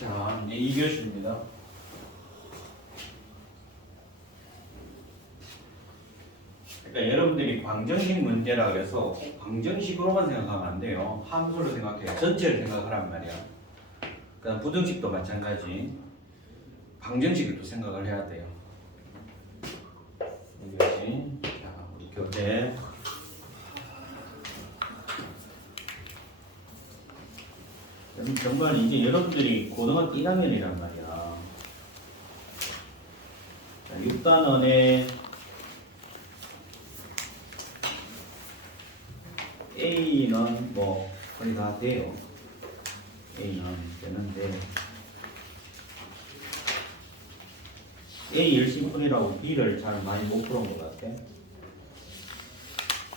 자, 이제 2교시입니다. 그러니까 여러분들이 방정식 문제라 그래서 꼭 방정식으로만 생각하면 안 돼요. 함수로 생각해. 전체를 생각하란 말이야. 그다음 부등식도 마찬가지. 방정식도 생각을 해야 돼요. 이것이 자, 우리 교재 정말 이제 여러분들이 고등학교 1학년이란 말이야. 자, 6단원에 A는 뭐 거의 다 돼요. A는 되는데 A 열심히 푼이라고 B를 잘 많이 못 풀은 것 같아.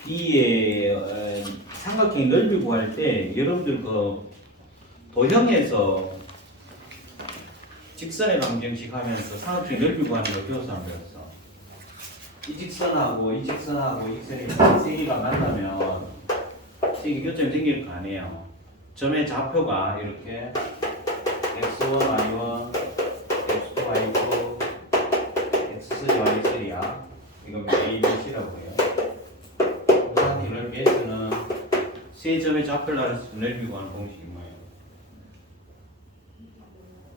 B의 삼각형 넓이 구할 때 여러분들 그 도형에서 직선의 방정식 하면서 삼각형 넓이 구하는 걸 배웠어 안 배웠어? 이 직선하고 이 직선하고 이 직선이 세 개가 만나면 세 개 교점이 생길 거 아니에요. 점의 좌표가 이렇게 x1, y1, x2, y2, x3, y3야. 이건 A, B, C라고 해요. 삼각형 넓이 S는 세 점의 좌표를 따라서 넓이 구하는 공식이 뭐예요?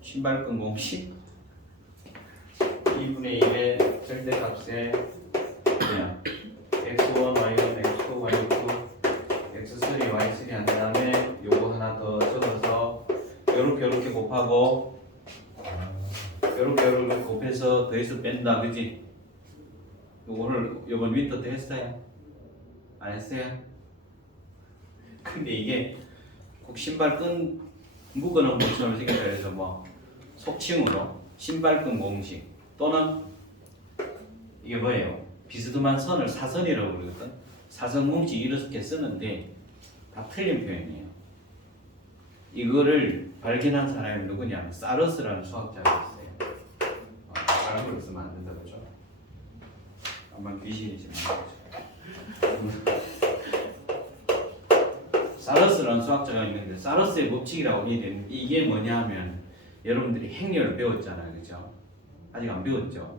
신발끈 공식 2분의 1의 절대값에 그냥 x1, y1, x2, y2, x3, y3 한 다음에 요거 하나 더 적어서 요렇게 곱하고 요렇게 곱해서 더해서 뺀다, 그지? 요거를 요번 위터 때 했어요? 안 했어요? 근데 이게 꼭 신발끈 묶어놓은 것처럼 생겼다 해서 뭐 속칭으로 신발끈 공식 또는 이게 뭐예요? 비스듬한 선을 사선이라고 그러거든. 사선 공식 이렇게 쓰는데 다 틀린 표현이에요. 이거를 발견한 사람이 누구냐? 사러스라는 수학자가 있어요. 사람으로 쓰면 안 된다 그죠? 아마 귀신이지만 사러스라는 수학자가 있는데 사러스의 법칙이라고 이해되는 이게 뭐냐면 여러분들이 행렬을 배웠잖아요, 그죠? 아직 안 배웠죠?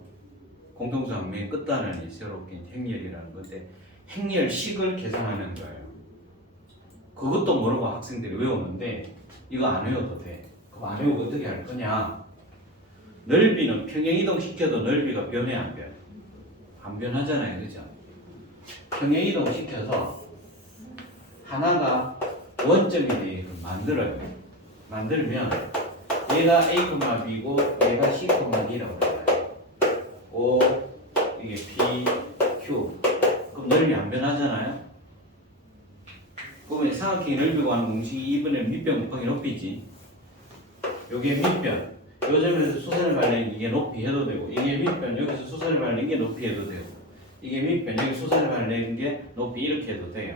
공통수학 맨 끝단원이 새롭게 행렬이라는 건데 행렬식을 계산하는 거예요. 그것도 모르고 학생들이 외우는데 이거 안 외워도 돼. 그럼 안 외우고 어떻게 할 거냐? 넓이는 평행이동 시켜도 넓이가 변해 안 변해? 안 변하잖아요, 그죠? 평행이동 시켜서 하나가 원점이 되게끔 만들어요. 만들면 얘가 A, B고 얘가 C, D라고 해요. O 이게 P, Q. 그럼 넓이 안 변하잖아요. 그러면 삼각형의 넓이 구하는 공식이 2분의 밑변 곱하기 높이지. 요게 밑변. 요 점에서 수선을 발라낸 이게 높이 해도 되고 이게 밑변 여기서 수선을 발라낸 게 높이 해도 되고 이게 밑변 여기 수선을 발라낸 게 높이 이렇게 해도 돼요.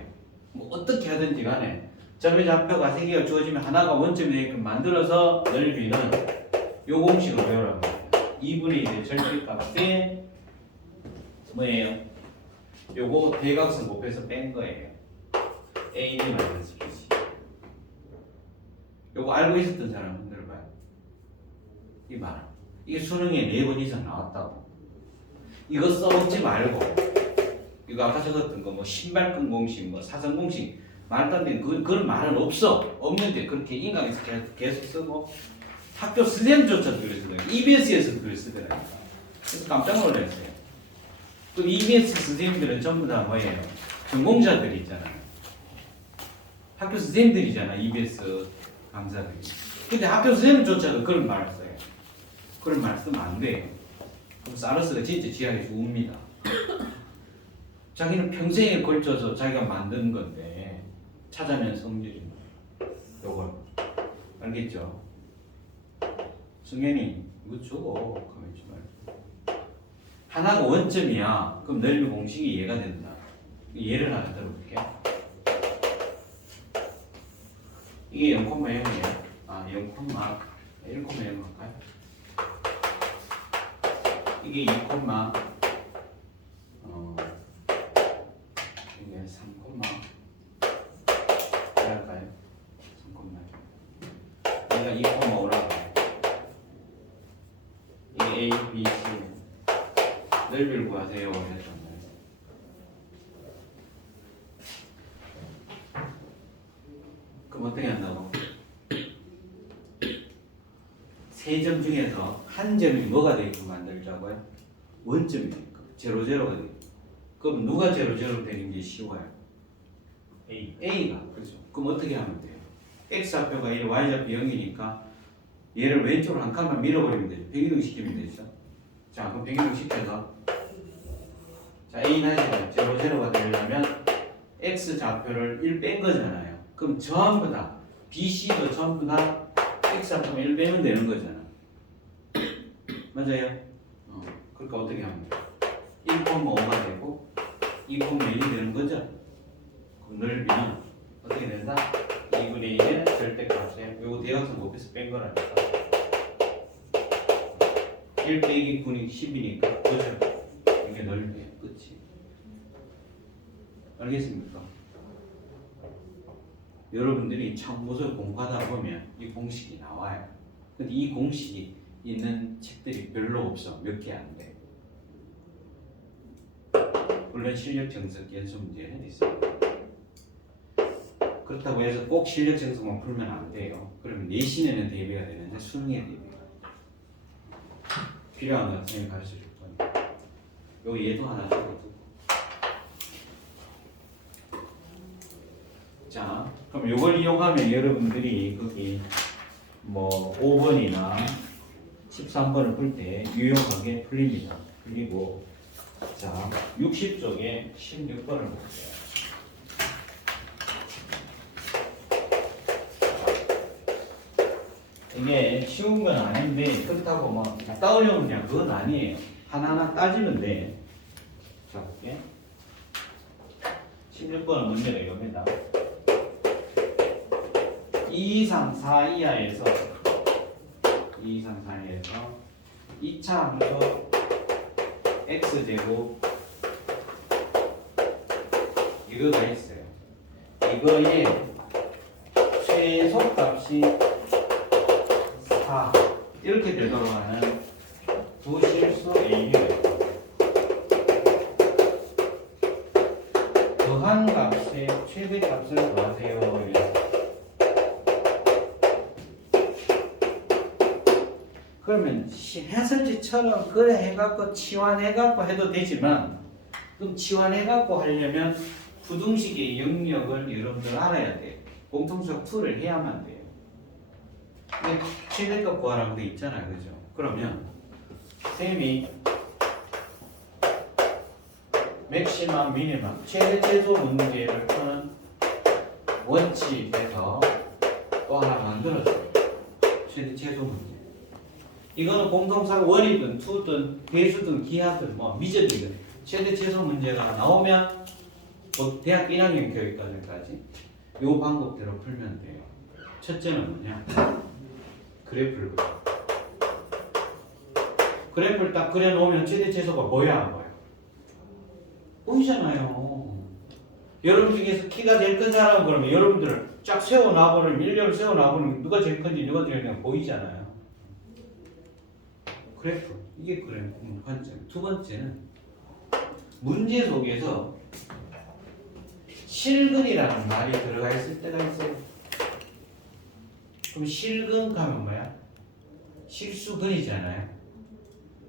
뭐 어떻게 하든지 간에 점의 좌표가 세 개가 주어지면 하나가 원점이 되게끔 만들어서 넓이는 요 공식을 배우라고 합니다. 2분의 1의 절대값에 뭐예요? 요거 대각선 곱해서 뺀 거예요. A 마이너스 BC. 요거 알고 있었던 사람 흔들어봐요. 이 말. 이게 수능에 4번 이상 나왔다고. 이거 써먹지 말고 이거 아까 적었던 거 뭐 신발끈 공식, 뭐 사선 공식 말도 안 되는 그런 말은 없어. 없는데 그렇게 인강에서 계속 쓰고 학교 선생님조차도 그랬어요. EBS에서도 그랬으더라니까. 그래서 깜짝 놀랐어요. 그 EBS 선생님들은 전부 다 뭐예요? 전공자들이 있잖아요. 학교 선생님들이잖아, EBS 강사들이. 근데 학교 선생님조차도 그런 말을 써요. 그런 말 쓰면 안 돼요. 그럼 사러스가 진짜 지하에 죽습니다. 자기는 평생에 걸쳐서 자기가 만든 건데 찾아낸 성질이 요걸 알겠죠? 승현이 이거 주고 가만히 있지 말고 하나가 원점이야. 그럼 넓이 공식이 얘가 된다. 예를 하나 들어볼게. 이게 0,0이에요. 아 0,1,0 할까요? 이게 2, 이게 3, 할까요? 3, 얘가 2,5라고 해요. 넓이를 구하세요 했단 말이에요. 그럼 어떻게 한다고? 세 점 중에서 한 점이 뭐가 되게끔 만들자고요? 원점이 되게끔. 제로제로가 되게끔. 그럼 누가 제로제로 되는 게 쉬워요? A가. 그렇죠. 그럼 어떻게 하면 돼요? X좌표가 1, Y좌표 0이니까 얘를 왼쪽으로 한 칸만 밀어버리면 되죠. 백이동 시키면 되죠. 자, 그럼 백이동 시켜서 자, A 다시 제로제로가 되려면 X 좌표를 1 뺀 거잖아요. 그럼 전부 다 BC도 전부 다 X 좌표가 1 빼면 되는 거잖아. 맞아요? 그러니까 어떻게 하면 돼요? 1,5가 되고 2,1이 되는 거죠. 그럼 넓이는 어떻게 된다? 2분의 1의 절대값에 요거 대각선 곱해서 뺀 거라니까 1 빼기 9니 10이니까 그죠? 이게 넓이에요. 끝이. 알겠습니까? 여러분들이 참고서 공부하다 보면 이 공식이 나와요. 근데 이 공식이 있는 책들이 별로 없어. 몇 개 안 돼. 물론 실력 정석 연습 문제는 있어요. 그렇다고 해서 꼭 실력 정석만 풀면 안 돼요. 그러면 내신에는 대비가 되는데 수능에 대비가 필요한 거 선생님이 가르쳐 줄 거니까. 여기 얘도 하나 적어두고. 자, 그럼 이걸 이용하면 여러분들이 거기 뭐 5번이나 13번을 풀 때 유용하게 풀립니다. 그리고 자, 60쪽에 16번을 볼게요. 이게 쉬운 건 아닌데 그렇다고 뭐 다 어려운 그냥 그건 아니에요. 하나하나 따지면 돼. 자, 볼게. 16번은 문제가 이겁니다. 2, 3, 4 이하에서 2, 3, 4 이하에서 2차 함수 x제곱 이거가 있어요. 이거의 최소값이 4 이렇게 되도록 하는 두 실수 A가 있고 더한 값의 최대값을 구하세요. 그러면 해설지처럼 그래 해갖고 치환해갖고 해도 되지만 그럼 치환해갖고 하려면 부등식의 영역을 여러분들 알아야 돼요. 공통수학 2를 해야만 돼요. 근데 최대값 구하라고 돼 있잖아요. 그죠? 그러면 쌤이 맥시멈, 미니멈, 최대 최소 문제를 푸는 원칙에서 또 하나 만들어줘요. 최대 최소 문제. 이거는 공통수학 1이든 2든 배수든 기하든 뭐 미적이든 최대 최소 문제가 나오면 뭐 대학 1학년 교육과정까지 이 방법대로 풀면 돼요. 첫째는 뭐냐? 그래프를 그려. 그래프를 딱 그려놓으면 최대 최소가 보여 안 보여? 보이잖아요. 여러분 중에서 키가 제일 큰 사람은 그러면 여러분들을 쫙 세워놔버리면 일렬을 세워놔버리면 누가 제일 큰지 누가 제일 큰지 보이잖아요. 그래프 이게 그래프 관점. 두 번째는 문제 속에서 실근이라는 말이 들어가 있을 때가 있어요. 그럼 실근 가면 뭐야? 실수근이잖아요.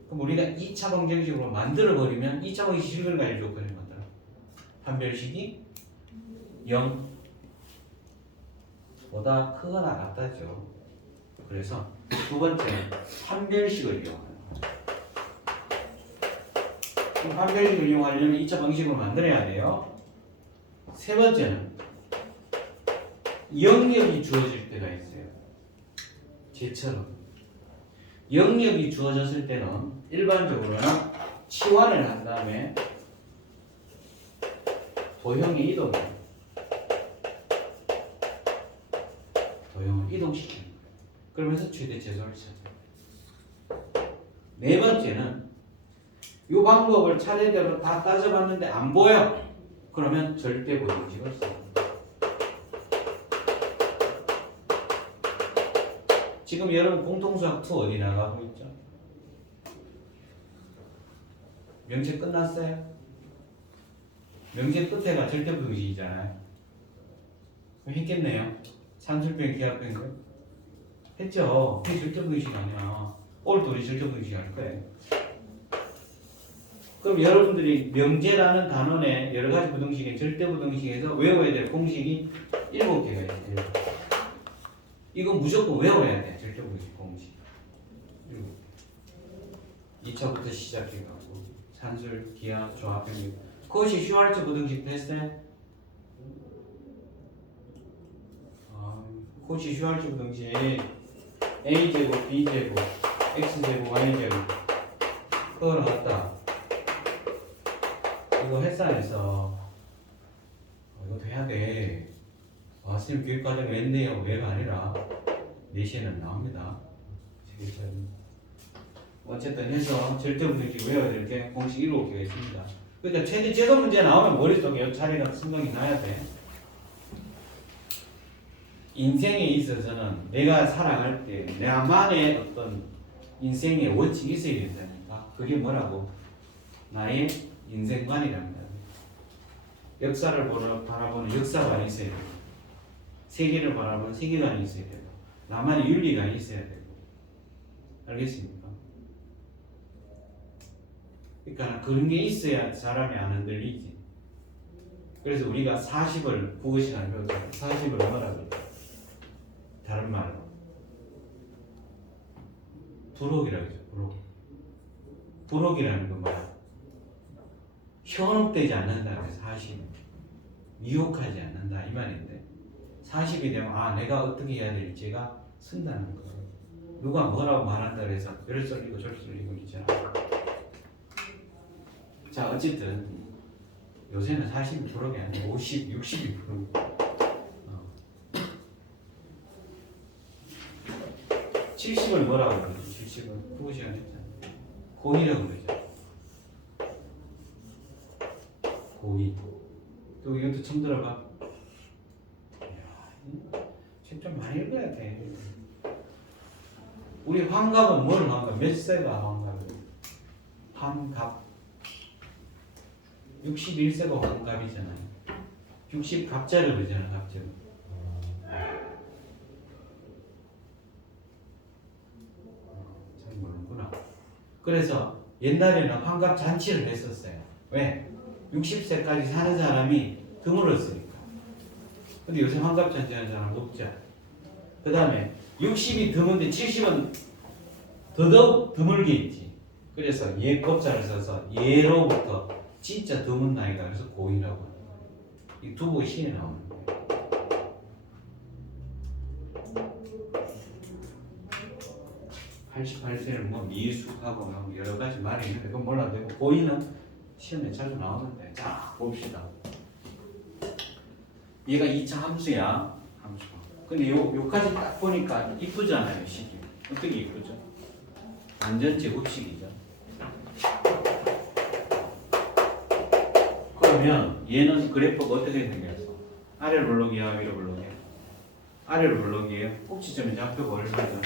그럼 우리가 2차 방정식으로 만들어 버리면 2차 방정식 실근을 가지고 조건을 만들어. 판별식이 0보다 크거나 같다죠. 그래서 두 번째는 판별식을 이용하는 거죠. 그럼 판별식을 이용하려면 2차 방식으로 만들어야 돼요. 세 번째는 영역이 주어질 때가 있어요. 쟤처럼 영역이 주어졌을 때는 일반적으로는 치환을 한 다음에 도형의 이동을 이동시키는 거예요. 그러면서 최대 최소를 찾아요. 네 번째는 이 방법을 차례대로 다 따져봤는데 안 보여. 그러면 절대 보형식을 써요. 지금 여러분 공통수학 2 어디 나가고 있죠? 명제 끝났어요? 명제 끝에가 절대부등식이잖아요. 했겠네요. 산술평, 기하평 했죠. 그게 절대부등식 아니야. 오늘도 우리 절대부등식 할 거예요. 그럼 여러분들이 명제라는 단원의 여러 가지 부등식의 절대부등식에서 외워야 될 공식이 7개가 있어요. 이건 무조건 외워야 돼. 절대부등식 공식. 2차부터 시작해가지고 산술, 기하, 조합, 변형. 그것이 슈왈츠 부등식 됐어요? 그것이 슈왈츠 부등식 a제곱, b제곱, x제곱, y제곱 그걸 갖다 이거 회사에서 이것도 해야 돼. 선생님 교육과정에 웬네요. 왜가 아니라 4시에는 나옵니다. 어쨌든 해서 절대부등식 외워야 될 게 공식 7개가 있습니다. 그러니까 최대 제곱 문제 나오면 머릿속에 차례가 생각이 나야 돼. 인생에 있어서는 내가 살아갈 때 나만의 어떤 인생의 원칙이 있어야 된다니까. 그게 뭐라고? 나의 인생관이랍니다. 역사를 바라보는 역사관이 있어야 되고, 세계를 바라보는 세계관이 있어야 되고, 나만의 윤리관이 있어야 되고. 알겠습니까? 그러니까 그런 게 있어야 사람이 안 흔들리지. 그래서 우리가 40을 국어시간에 배웠잖아요. 40을 뭐라고 해요? 다른 말로 부록이라고 하죠. 부록이라는 건 뭐야? 현혹되지 않는다. 그래서 40 미혹하지 않는다 이 말인데 40이 되면 내가 어떻게 해야 될지가 쓴다는 거예요. 누가 뭐라고 말한다 그래서 열 쏠리고 절 쏠리고 있잖아. 자 어쨌든 요새는 40이 부록이 아니고 50, 60이 부록. 70을 뭐라고 그러죠? 70을 국어시간 했잖아. 고의라고 그러죠. 고의. 또 이것도 처음 들어봐. 책 좀 많이 읽어야 돼. 우리 환갑은 뭘 환갑? 몇 세가 환갑이에요? 환갑. 61세가 환갑이잖아요. 60갑자를 그러잖아, 갑자를. 잘 모르는구나. 그래서 옛날에는 환갑 잔치를 했었어요. 왜? 60세까지 사는 사람이 드물었으니까. 근데 요새 환갑 잔치 하는 사람 없죠. 그 다음에 60이 드문데 70은 더더욱 드물게 있지. 그래서 예법자를 써서 예로부터 진짜 드문 나이다. 그래서 고이라고 하는 거예요. 이 두부의 시에 나오는 거예요. (88세는) 뭐 미숙하고 뭐 여러 가지 말이 있는데 그건 몰라도 되고 고이는 시험에 자주 나오는데. 자 봅시다. 얘가 2차 함수야. 함수. 근데 요까지 딱 보니까 이쁘잖아요. 식이. 어떻게 이쁘죠? 완전 제곱식이죠. 그러면 얘는 그래프가 어떻게 생겼어? 아래로 블록이야, 위로 블록이야? 아래로 블록이에요. 꼭지점에 좌표가 얼마죠?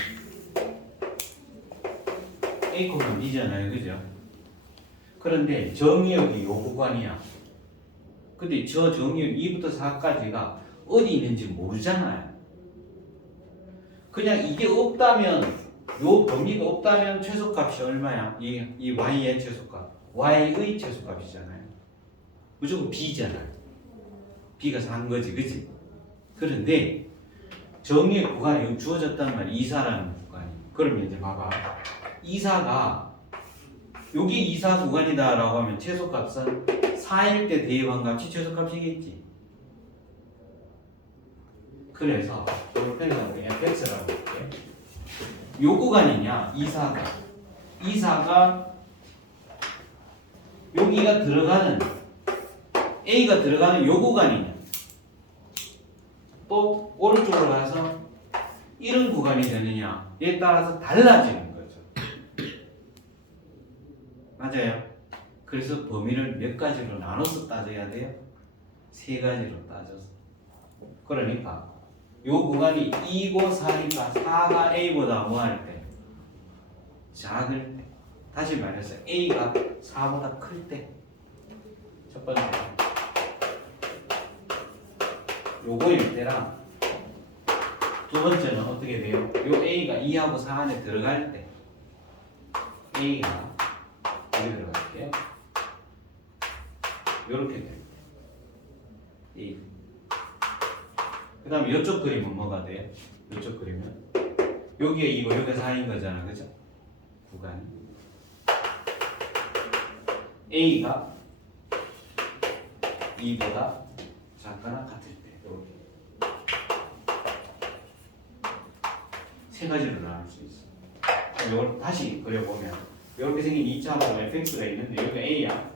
A, B잖아요, 그죠? 그런데 정의역이 요 구간이야. 근데 저 정의역 2부터 4까지가 어디 있는지 모르잖아요. 그냥 이게 없다면, 요 범위가 없다면 최소값이 얼마야? 이 y의 최소값, y의 최소값이잖아요. 무조건 b잖아요. b가 4인 거지, 그지? 그런데 정의의 구간이 주어졌단 말이야. 2사라는 구간이. 그러면 이제 봐봐. 2사가 여기 2사 구간이다라고 하면 최소값은 4일 때 대입한 값이 최소값이겠지. 그래서 이걸 펜에서 그냥 fx라고 할게. 요 구간이냐 2사가 여기가 들어가는 A가 들어가는 요 구간이냐 또 오른쪽으로 가서 이런 구간이 되느냐에 따라서 달라지는 거죠. 맞아요. 그래서 범위를 몇 가지로 나눠서 따져야 돼요? 3가지로 따져서. 그러니까 요 구간이 2고 4니까 4가 A보다 뭐 할 때? 작을 때. 다시 말해서 A가 4보다 클 때. 첫 번째. 요거일 때랑 두 번째는 어떻게 돼요? 요 A가 2하고 4 안에 들어갈 때. A가 여기 들어갈게요. 요렇게 돼요. A. 그 다음에 이쪽 그림은 뭐가 돼요? 이쪽 그림은 여기에 2고 여기에 4인 거잖아, 그죠? 구간이 A가 2보다 작거나 같을 때 이렇게 세 가지로 나눌 수 있어. 이걸 다시 그려보면 이렇게 생긴 2차함수 fx가 있는데 여기가 A야.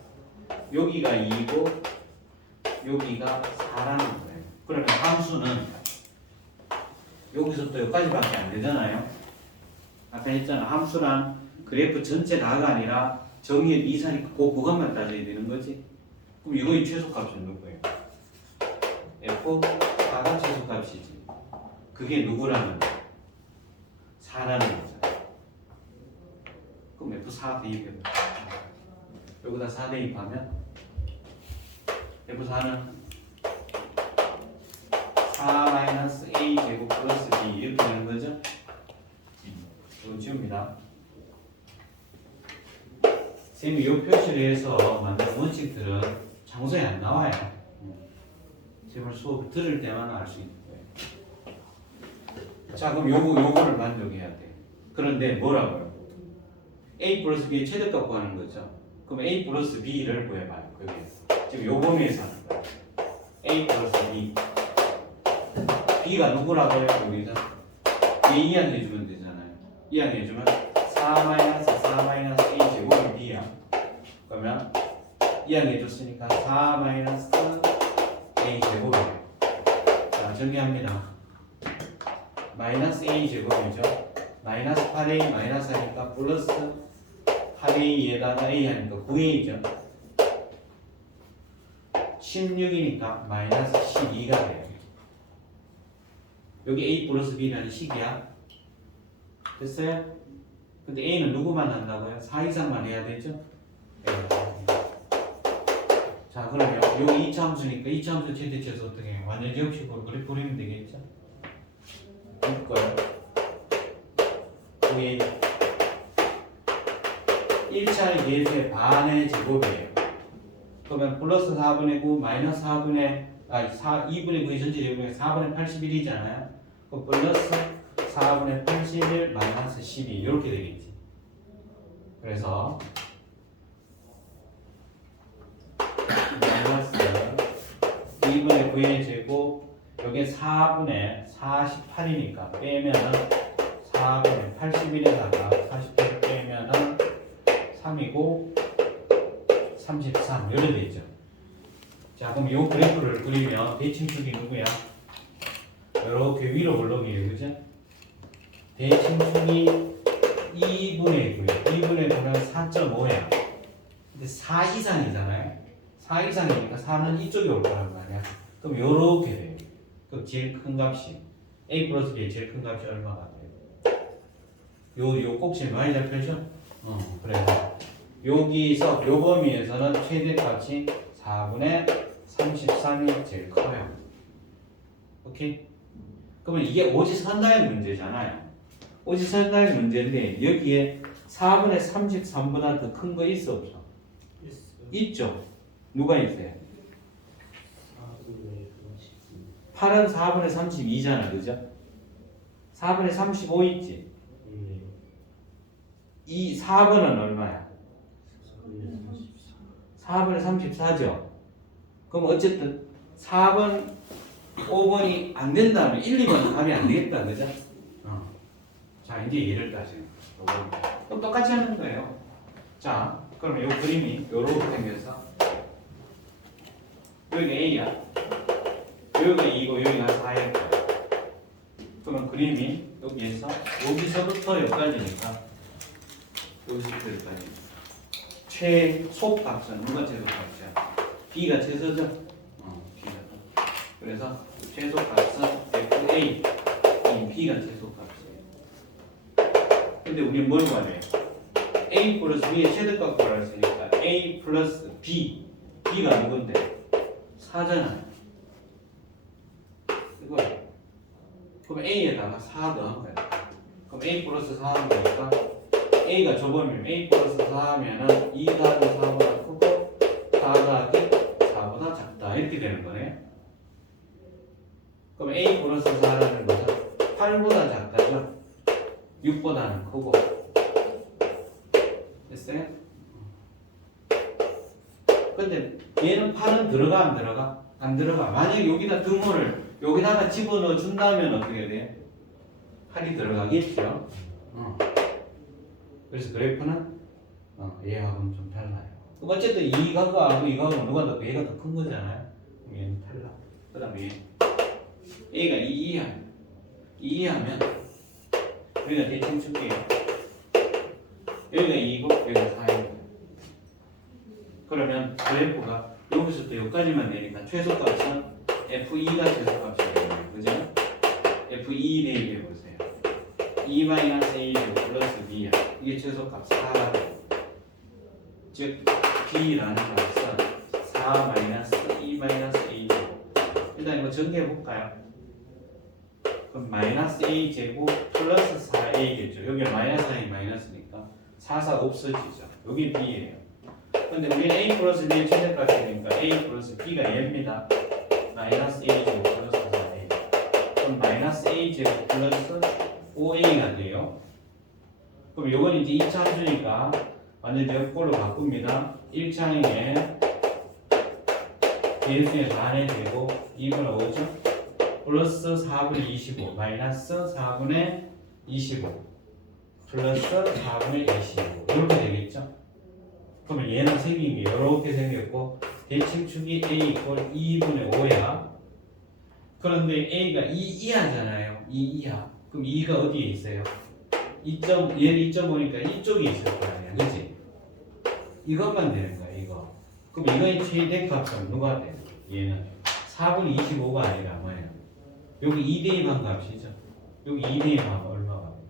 여기가 2고 여기가 4라는 거예요. 그러면 함수는 여기서부터 여기까지밖에 안 되잖아요. 아까 했잖아. 함수란 그래프 전체 다가 아니라 정의의 이산이 그 구간만 따져야 되는 거지. 그럼 이거의 최소값은 누구예요? f4가 최소값이지. 그게 누구라는 거야? 4라는 거잖아. 그럼 f4 대입해봐. 여기다 4 대입하면 f4는 4-a 제곱 플러스 b 이렇게 되는 거죠? 이거 지웁니다. 쌤이 이 표시를 해서 만든 원칙들은 장소에 안 나와요. 제발 수업 들을 때만 알 수 있는 거예요. 자, 그럼 요거를 만족해야 돼. 그런데 뭐라고요? a 플러스 b의 최대값 구하는 거죠. 그럼 a 플러스 b를 구해봐요. 여기에서. 지금 요 범위에서 하는 거예요. a 플러스 b. b가 누구라고요? 여기서. 얘 이항해주면 되잖아요. 이항해주면 4-4-a 제곱이 b야. 그러면 이항해줬으니까 4-a 제곱이에요. 자, 정리합니다. 마이너스 a 제곱이죠. 마이너스 8a 마이너스 하니까 플러스 8a에다가 a 하니까 9a죠. 16이니까 마이너스 12가 돼요. 여기 a 플러스 b라는 식이야. 됐어요? 근데 a는 누구만 한다고요? 4 이상만 해야 되죠? 네. 자, 그러면 요 2차 함수니까 2차 함수 최대치에서 어떻게 해요? 완전 제곱식으로 그래 부리면 되겠죠? 이거요. 우리 1차 예수의 반의 제곱이에요. 그러면 플러스 4분의 9 마이너스 2분의 9의 전체 제곱이 4분의 81이잖아요. 그 플러스 4분의 81 마이너스 12 이렇게 되겠지. 그래서 마이너스 2분의 9의 제곱 여기에 4분의 48이니까 빼면은 4분의 81에다가 48 빼면은 3이고 33 이렇게 되죠. 자, 그럼 이 그래프를 그리면 대칭축이 누구야? 이렇게 위로 올라오게요, 그죠? 대칭축이 2분의 9야. 2분의 9는 4.5야. 근데 4 이상이잖아요. 4 이상이니까 4는 이쪽에 올 거란 말이야. 그럼 요렇게 돼요. 그럼 제일 큰 값이 a 플러스 b의 제일 큰 값이 얼마가 돼요? 요 꼭지 많이 잡혀져? 그래서 여기서 요 범위에서는 최대값이 4분의 33이 제일 커요. 오케이? 그러면 이게 오지선다의 문제잖아요. 오지선다의 문제인데 여기에 4분의 33보다 더 큰 거 있어 없어? 있죠. 누가 있어요? 8은 4분의 32잖아, 그죠? 4분의 35 있지? 이 4번은 얼마야? 4분의 34죠? 그럼 어쨌든 4번, 5번이 안 된다면 1, 2번은 답이 안 되겠다, 그죠? 자, 이제 얘를 따지는 거예요. 그럼 똑같이 하는 거예요. 자, 그러면 이 그림이 요렇게 생겨서 여기가 A야. 여기가 2고 여기가 4일 거야. 그러면 그림이 여기에서 여기서부터 여기까지니까 여기서부터 여기까지 최소값은 누가 최소값이야? B가 최소죠? B가. 그래서 최소값은 FA 이 B가 최소값이에요. 근데 우리 뭘 구하래? A 플러스 B의 최대값 구하라 했으니까 A 플러스 B. B가 누군데? 4잖아요. 이거예요. 그럼 A에다가 4 더한 거예요. 그럼 A 플러스 4 하면 되니까 A가 저번에 A 플러스 4 하면은 2 더하기 4보다 크고 4 더하기 4보다 작다. 이렇게 되는 거네. 그럼 A 플러스 4라는 것은 8보다 작다죠? 6보다는 크고. 됐어요? 근데 얘는 8은 들어가 안 들어가? 안 들어가. 만약에 여기다 등호를 여기다가 집어넣어 준다면 어떻게 돼? 8이 들어가겠죠? 그래서 그래프는 얘하고는 좀 달라요. 그럼 어쨌든 이거하고 이거하고 누가 더 얘가 더 큰 거잖아요. 그럼 얘는 달라. 그 다음에 A가 2 이하면 여기가 대칭 줄게요. 여기가 2고 여기가 4이고 그러면 그래프가 여기서부터 여기까지만 내니까 최소값은 F2가 최소값이에요. 그죠? F2 대입해 보세요. 2-A 플러스 B야. 이게 최소값 4가 돼요. 즉 B라는 값은 4-2-A 제곱. 일단 이거 전개해 볼까요? 그럼 마이너스 A 제곱 플러스 4A겠죠. 여기 마이너스 A 마이너스니까 4, 4 없어지죠. 여기 B예요. 근데 우리는 A 플러스 B의 최대값이니까 A 플러스 B가 얘입니다. 마이너스 A 제곱 플러스 4A. 그럼 마이너스 A 제곱 플러스 5A가 돼요. 그럼 요건 이제 2차 함수니까 완전 역볼로 바꿉니다. 1차항에 개수의 반의 제곱 2분의 5죠. 플러스 4분의 25 마이너스 4분의 25 플러스 4분의 25 이렇게 되겠죠? 그러면 얘는 생긴 게 이렇게 생겼고 대칭축이 A 이퀄 2분의 5야. 그런데 A가 2 이하잖아요. 2 이하. 그럼 2가 어디에 있어요? 2점, 얘는 2.5니까 이쪽에 있을 거 아니야. 그치? 이것만 되는 거야 이거. 그럼 이거의 최대값은 누가 돼? 얘는 4분의 25가 아니라 뭐예요? 여기 2 대입한 값이죠. 여기 2 대입하면 얼마가 돼요?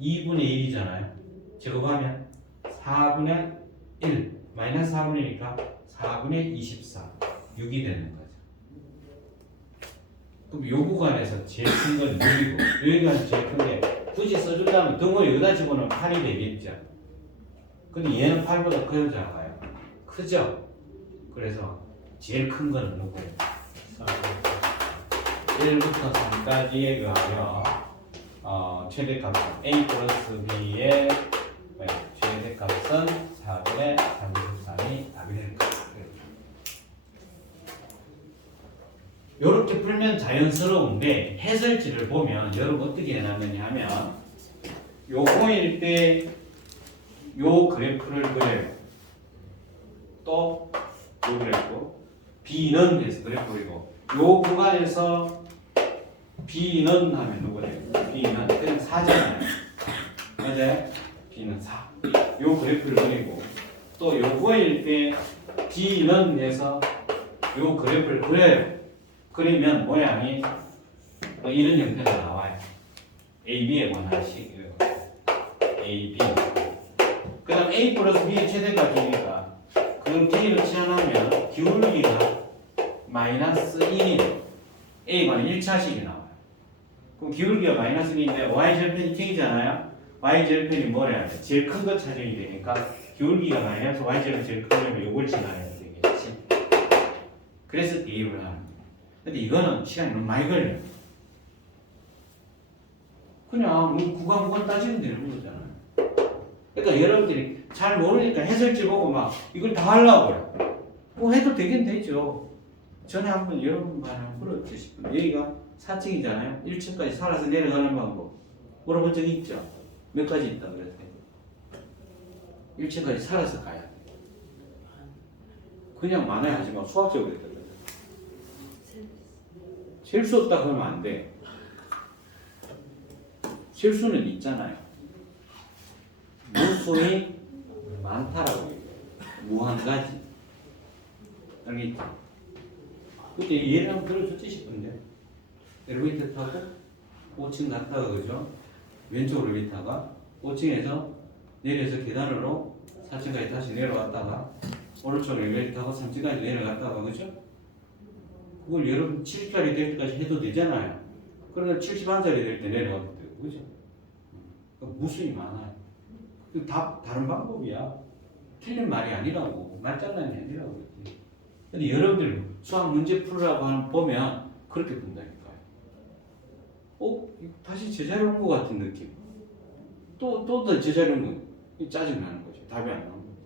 2분의 1이잖아요. 제곱하면 4분의 1 마이너스 4분의 1이니까 4분의 24 6이 되는 거죠. 그럼 요 구간에서 제일 큰 건 6이고 여기가 제일 큰데 굳이 써준다면 등호 여기다 집어넣으면 8이 되겠죠. 근데 얘는 8보다 커요 작아요? 크죠? 그래서 제일 큰 거는 누구예요? 1부터 3까지의 그하며 최대값은 A 플러스 B의 최대값은 4분의 33이 답이 될 거예요. 이렇게 풀면 자연스러운데 해설지를 보면 여러분 어떻게 해놨느냐 하면 요거일 때 요 그래프를 그려요. 또 요 그래프 B는 해서 그래프 그리고 요 구간에서 B는 하면 누구래요? B는 그냥 4잖아요. 맞아요? B는 4. 요 그래프를 그리고 또 요거일 때 B는 해서 요 그래프를 그려요. 그리면 모양이 뭐 이런 형태가 나와요. AB에 관한 식이에요. AB. 그 다음 A 플러스 B의 최대값이니까 그럼 K를 치환하면 기울기가 마이너스 1이에요. A가 1차식이 나와요. 그럼 기울기가 마이너스 1인데 Y절편이 K잖아요. Y절편이 뭐래야 돼? 제일 큰 거 찾아야 되니까 기울기가 마이너스 Y절편이 제일 크려면 요걸 지나야 되겠지. 그래서 대입을 하는 거예요. 근데 이거는 시간이 너무 많이 걸려요. 그냥 구간 따지면 되는 거잖아요. 그러니까 여러분들이 잘 모르니까 해설지 보고 막 이걸 다 하려고요. 뭐 해도 되긴 되죠. 전에 한번 여러분 반을 풀었지 싶은데 여기가 4층이잖아요. 1층까지 살아서 내려가는 방법 물어본 적이 있죠. 몇 가지 있다 그랬어요. 1층까지 살아서 가야 돼. 그냥 만화에 하지 마. 수학적으로 했다 그랬어요. 셀 수 없다 그러면 안 돼. 셀 수는 있잖아요. 무수히 많다라고 얘기해요. 무한 가지. 알겠죠? 근데 예를 한번 들어줬지 싶은데 엘리베이터 타고 5층 갔다가 그죠? 왼쪽으로 올리다가 5층에서 내려서 계단으로 4층까지 다시 내려왔다가 오른쪽으로 엘리베이터 타고 3층까지 내려갔다가 그죠? 그걸 여러분 70살이 될 때까지 해도 되잖아요. 그러다 71살이 될 때 내려가도 되고 그죠? 무수히 많아요. 다 다른 방법이야. 틀린 말이 아니라고. 말장난이 아니라고. 근데 여러분들 수학 문제 풀으라고 보면 그렇게 푼다니까요. 다시 제자리 온 것 같은 느낌. 또 제자리 온 거. 짜증나는 거지. 답이 안 나오는 거지.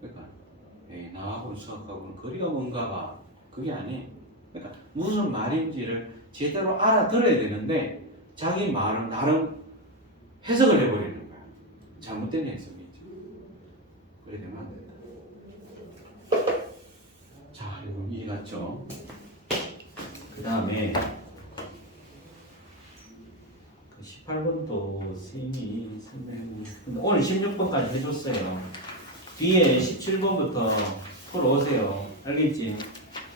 그러니까 나하고는 수학하고는 거리가 뭔가 봐. 그게 아니에요. 그러니까 무슨 말인지를 제대로 알아들어야 되는데 자기 말은 나름 해석을 해버리는 거야. 잘못된 해석이죠. 그래 되면 안 된다. 자, 이거 이해갔죠? 그 다음에 18번도 쌤이 오늘 16번까지 해줬어요. 뒤에 17번부터 풀어오세요. 알겠지?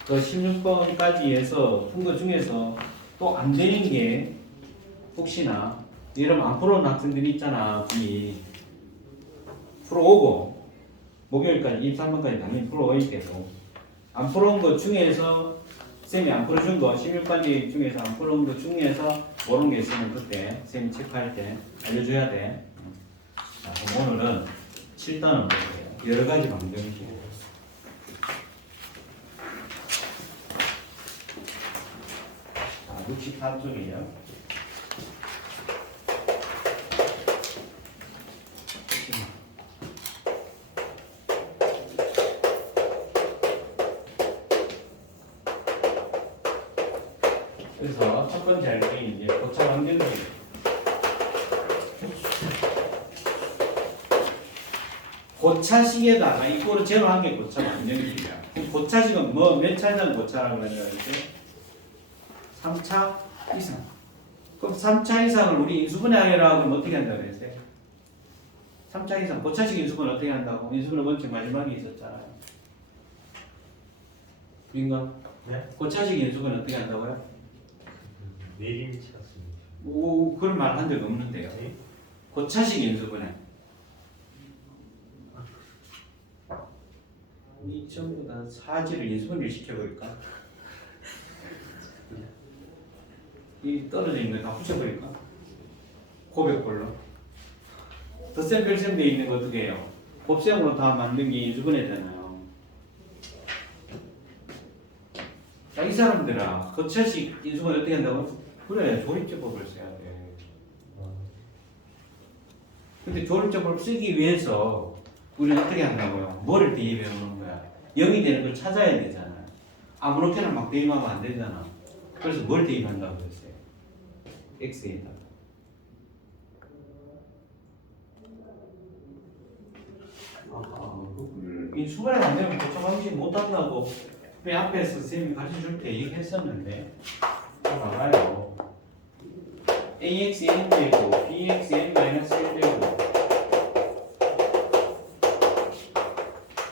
그 16번까지 해서 푼 것 중에서 또 안 되는 게 혹시나 여러분 안 풀어온 학생들이 있잖아. 풀어오고 목요일까지 23번까지 당연히 풀어오일 때도 안 풀어온 것 중에서 쌤이 안 풀어준 거 16가지 중에서 안 풀어온 것 중에서 모르는 게 있으면 그때 쌤이 체크할 때 알려줘야 돼. 자, 그럼 오늘은 7단원 볼게요. 여러 가지 방정식. 자, 64쪽이에요. 그래서 첫 번째 할 때 이제 고차 방정식. 고차식에다가 이거를 제로한 게 고차 방정식이야. 그럼 고차식은 몇 차이나 고차라고 그러냐 이렇게 3차 이상. 그럼 3차 이상을 우리 인수분해하려고 하면 어떻게 한다고 그랬어요? 3차 이상 고차식 인수분해 어떻게 한다고? 인수분해 원칙 마지막에 있었잖아요. 그러니까 네? 고차식 인수분해 어떻게 한다고요? 내림 찾습니다. 그런 말 한 적 없는데요. 네? 고차식 인수분해. 이 전부 다 사지를 인수분해를 시켜버릴까? 이 떨어져 있는 거 다 붙여버릴까? 고백볼로. 덧셈 별셈 돼 있는 거 어떻게 해요? 곱셈으로 다 만든 게 인수분해잖아요. 자, 이 사람들아 고차식 인수분해 어떻게 한다고? 그래, 조립제법을 써야 돼. 근데 조립제법을 쓰기 위해서 우리는 어떻게 한다고요? 뭐를 대입해 오는 거야? 0이 되는 걸 찾아야 되잖아. 아무렇게나 막 대입하면 안 되잖아. 그래서 뭘 대입한다고 했어요? x에다가. 인수분해 안 되면 고차 방식 못 한다고 왜 앞에서 선생님이 가르쳐 줄 때 얘기했었는데 봐봐요. axn 되고 bxn-1 되고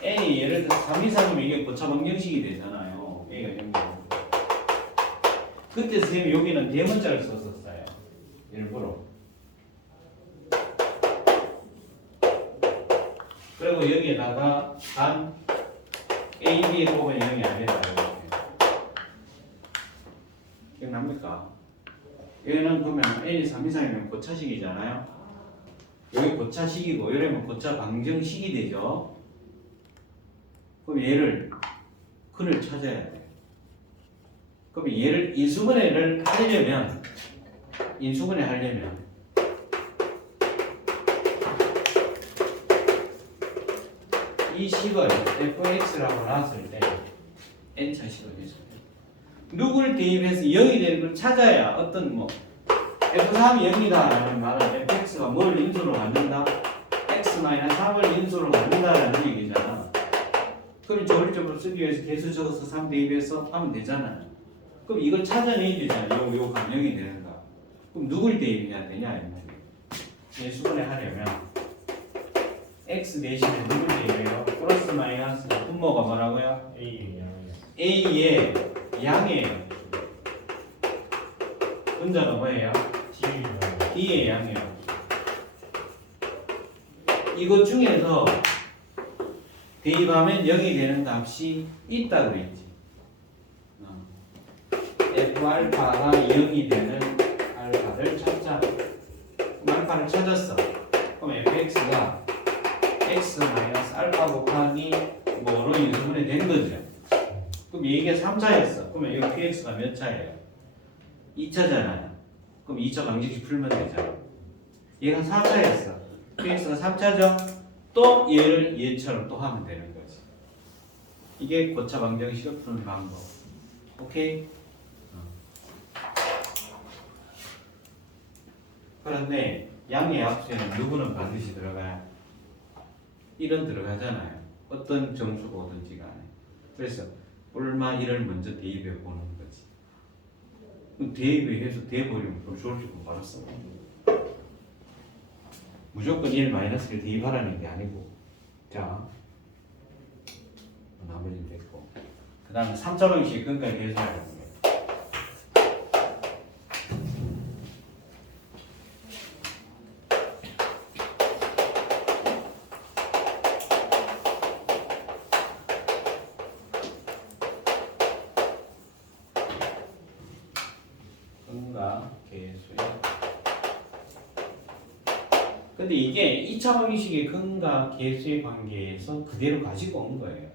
n이 예를 들어서 3 이상이면 이게 고차 방정식이 되잖아요. a가 0이고 그때 선생님이 여기는 대문자를 썼었어요. 일부러. 그리고 여기에다가 단 a, b의 곱은 0이 아니다. 기억납니까? 여기는 보면 n이 3 이상이면 고차식이잖아요. 여기 고차식이고 이러면 고차 방정식이 되죠. 그럼 얘를 근을 찾아야 돼. 그럼 얘를 인수분해를 하려면 이 식을 fx라고 놨을 때 n차식을 해서 누구를 대입해서 0이 되는 걸 찾아야 어떤 f3이 0이다 라는 말은 fx가 뭘 인수로 갖는다? x-3을 인수로 갖는다라는 얘기잖아. 그럼 조립적으로 쓰기 위해서 개수 적어서 3 대입해서 하면 되잖아요. 그럼 이걸 찾아내야 되잖아요. 요 감정이 되는가. 그럼 누굴 대입해야 되냐? 이 수분해 하려면 x 대신에 누굴 대입해요? 플러스 마이너스 분모가 뭐라고요? A의 양이에요. 분자가 뭐예요? D의 양이요. 이것 중에서 대입하면 0이 되는 값이 있다 그랬지. F 알파가 0이 되는 알파를 찾자. 그럼 알파를 찾았어. 그럼 fx가 x 마이너스 알파 곱하기 뭐로 인수분해 된 거죠. 그럼 이게 3차였어. 그러면 이거 px가 몇 차예요? 2차잖아요. 그럼 2차 방정식 풀면 되잖아. 얘가 4차였어. px가 3차죠. 또 얘를 얘처럼 또 하면 되는 거지. 이게 고차 방정식을 푸는 방법. 오케이? 그런데 양의 합수에는 누구는 반드시 들어가야 1은 들어가잖아요. 어떤 점수가 오든지 간에. 그래서 얼마 1을 먼저 대입해 보는 거지. 그럼 대입해서 대버리면 더 좋을 줄 바로 써. 무조건 1 마이너스를 대입하라는 게 아니고. 자, 나머지는 됐고. 그 다음에 3차 방식 끝까지 계산하는 거예요. 계수의. 근데 이게 2차 방식의 근과 계수의 관계에서 그대로 가지고 온 거예요.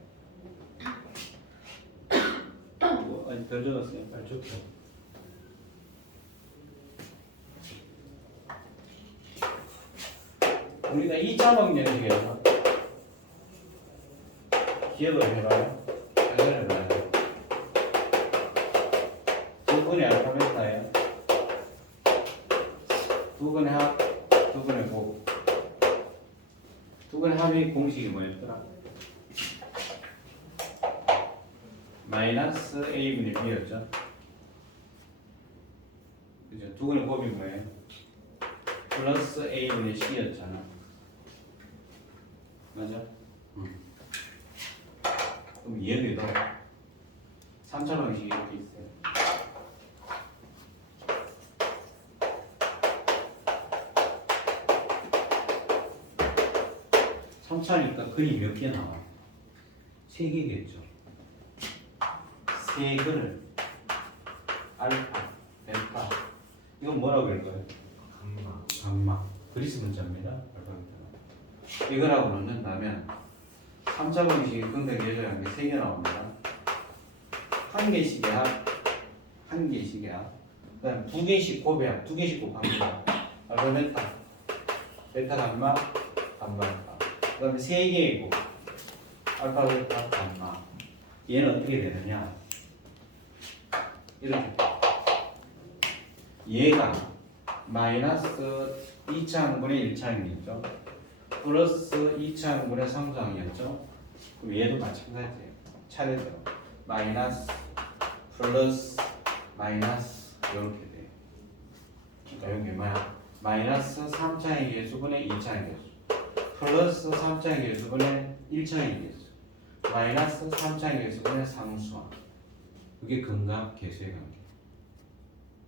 아니 더 적었어요. 빨리 적혀. 우리가 2차 방정식에서 기억을 해봐요. 해봐요. 두 분의 알파 베타예요. 두 분의 합, 두 분의 곱. 두 분의 합의 공식이 뭐였더라? 마이너스 a분의 b였죠. 그죠? 두 분의 곱이 뭐예요? 플러스 a분의 c였잖아. 맞아? 그럼 얘들도 3차 방식이 이렇게 있어요. 3차니까 근이 몇 개 나와? 3개겠죠. 3근을 알파, 벨타 이건 뭐라고 그럴까요? 감마. 그리스 문자입니다. 알파, 이거라고 넣는다면 3차 방식이 근대 계좌라는 게 3개 나옵니다. 한 개씩의 합, 한 개씩의 합. 그 다음에 2개씩 곱의 합, 2개씩 곱합니다. 알파, 베타, 베타, 감마, 감마, 알파. 그 다음에 3개이고 알파, 베타, 감마. 얘는 어떻게 되느냐? 이렇게. 얘가 마이너스 2차항분의 1차항이었죠. 플러스 2차항분의 3차항이었죠. 그럼 얘도 마찬가지예요. 차례대로 마이너스, 플러스, 마이너스 이렇게 돼요. 그러니까 여기 뭐야? 마이너스 3차항의 개수분의 2차항의 개수. 플러스 3차의 개수분의 1차의 개수, 마이너스 3차의 개수분의 상수항. 그게 근과 계수의 관계.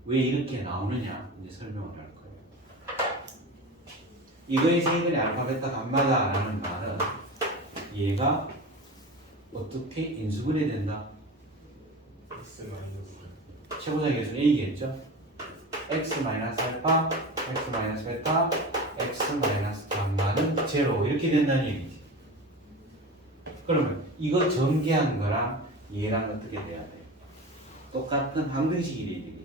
왜 이렇게 나오느냐 이제 설명을 할 거예요. 이거에서 이들의 알파, 베타, 감마다라는 말은 얘가 어떻게 인수분해 된다? x 마이너스 최고자 계수는 a겠죠. x 마이너스 알파, x 마이너스 베타, x 마이너스 감마는 제로 이렇게 된다는 얘기지. 그러면 이거 전개한 거랑 얘랑 어떻게 돼야 돼? 똑같은 방정식이 돼야 되겠지.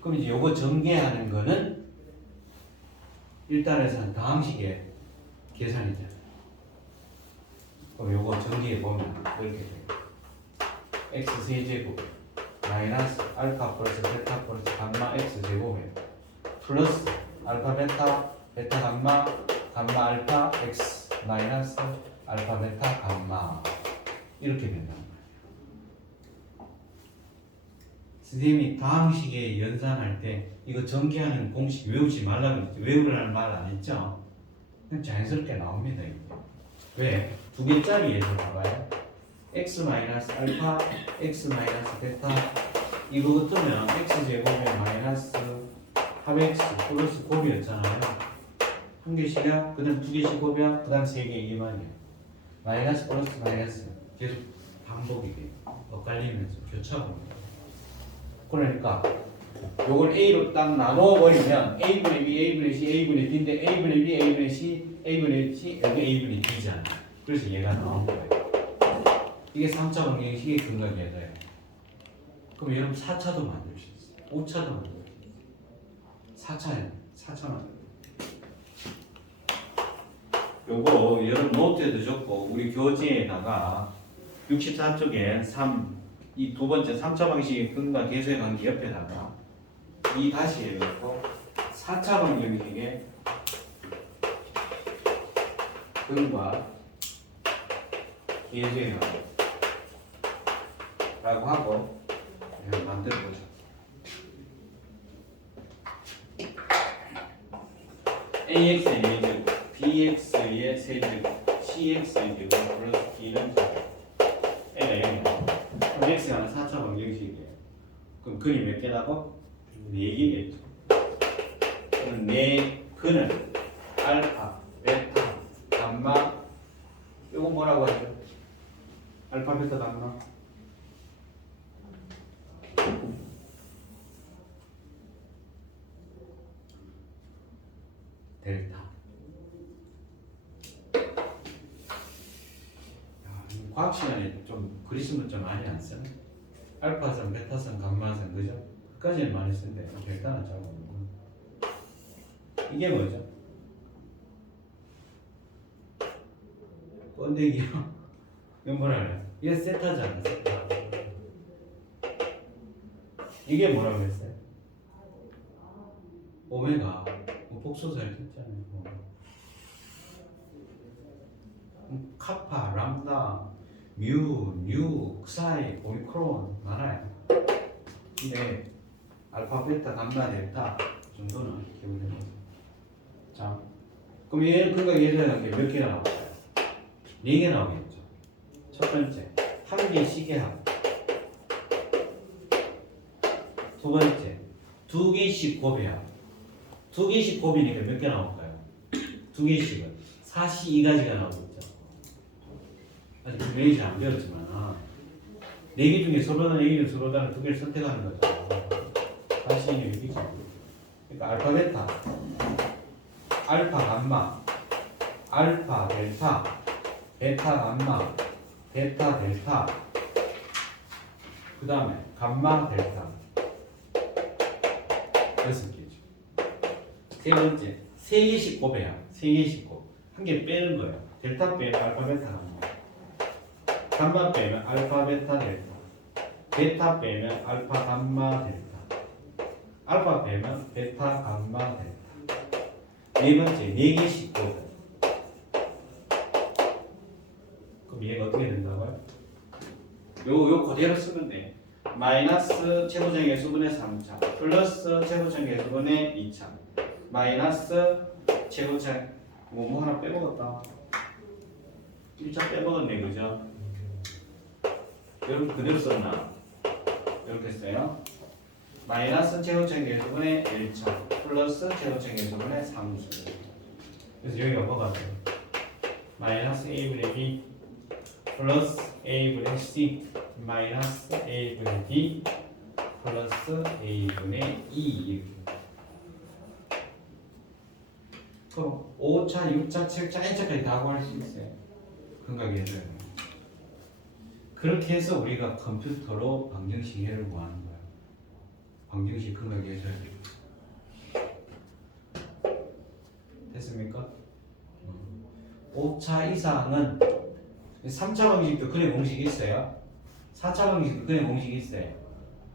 그럼 이제 요거 전개하는 거는 1단에서는 다항식의 계산이잖아. 그럼 요거 전개해 보면 이렇게 돼요. x 세제곱 마이너스 알파 플러스 베타 플러스 감마 x 제곱에 플러스 알파 베타 베타 감마 감마 알파 x 마이너스 알파 베타 감마 이렇게 된단 말이에요. 선생님이 다항식에 연산할 때 이거 전개하는 공식 외우지 말라고 했죠. 외우라는 말 안 했죠? 그냥 자연스럽게 나옵니다. 이게. 왜? 두 개짜리에서 봐봐요. x 마이너스 알파 x 마이너스 베타 이거 뜨면 x 제곱에 마이너스 합x 플러스 곱이었잖아요. 한 개씩이야, 그 다음 두 개씩 곱이야, 그 다음 세 개 이게 말이야. 마이너스 플러스 마이너스 계속 반복이 돼. 엇갈리면서 교차합니다. 그러니까 요걸 A로 딱 나눠버리면 A분의 B, A분의 C, A분의 D인데 A분의 B, A분의 C, A분의 C, 여기 A분의 D잖아. 그래서 얘가 나온 거예요. 이게 3차 방정식의 근각이어서요. 그럼 여러분 4차도 만들 수 있어요. 5차도 만들 수 있어요. 4차 만들 요거 여러분 노트에도 적고 우리 교재에다가 64쪽에 3, 이 두 번째 3차 방식의 근과 계수의 관계 옆에다가 이 다시 해놓고 4차 방정식의 근과 계수의 관계 라고 하고 만들어보죠. AX의 4제곱, BX의 세제곱, CX의 제곱 플러스 D는 L의 0이에요. 그럼 X가 4차 방정식이에요. 그럼 근이 몇 개라고? 4개겠죠. 그럼 근은 알파, 베타, 감마 이거 뭐라고 하죠? 알파, 베타, 감마 델타. 과학 시간에 좀 그리스 문자 많이 안 쓰네. 알파선, 베타선, 감마선 그죠? 끝까지는 많이 쓰는데 델타는 잘 모르고. 이게 뭐죠? 번데기요. 이건 뭐라 그래? 이게 세타잖아. 세타. 이게 뭐라고 했어요? 오메가. 복소설 했잖아요. 카파, 람다, 뮤, 뉴, 크사이, 오미크론 많아요. 근데 알파, 베타, 감마, 델타 정도는 기억을 해보세요. 자, 그럼 얘는 그거 예전에 몇 개 나올까요? 4개 나오겠죠. 첫 번째, 한 개 시계합. 두 번째, 2개씩 곱해합. 2개씩 곱이니까 몇 개 나올까요? 2개씩은 42가지가 나오겠죠. 아직 매일 안 배웠지만 4개 중에 서로는 A를 서로 다른 2개를 선택하는 거죠. 42는 여기죠. 그러니까 알파 베타, 알파 감마, 알파 델타, 베타 감마, 베타 델타, 그 다음에 감마 델타 6개죠. 세 번째, 3개씩 곱해야 3개씩 곱. 한 개 빼는 거예요. 델타 빼면 알파 베타 감마, 감마 빼면 알파 베타 델타, 베타 빼면 알파 감마 델타, 알파 빼면 베타 감마 델타. 네 번째, 4개씩 곱. 그럼 얘가 어떻게 된다고요? 요 그대로 쓰면 돼. 마이너스 최고점의 수분의 3차 플러스 최고점의 수분의 2차 마이너스 최고점 뭐 하나 빼먹었다. 1차 빼먹었네 그죠? 여러분 그대로 썼나? 이렇게 써요. 마이너스 최고점의 수분의 1차 플러스 최고점의 수분의 3차. 그래서 여기가 뭐가 돼요? 마이너스 A분의 B 플러스 A분의 C 마이너스 A분의 D 플러스 A분의 E. 그럼 5차, 6차, 7차, N차까지 다 구할 수 있어요. 근각에서. 그렇게 해서 우리가 컴퓨터로 방정식 해를 구하는 거야. 방정식 근각에서. 됐습니까? 5차 이상은 3차 방식도 근의 공식이 있어요. 4차 방식도 근의 공식이 있어요.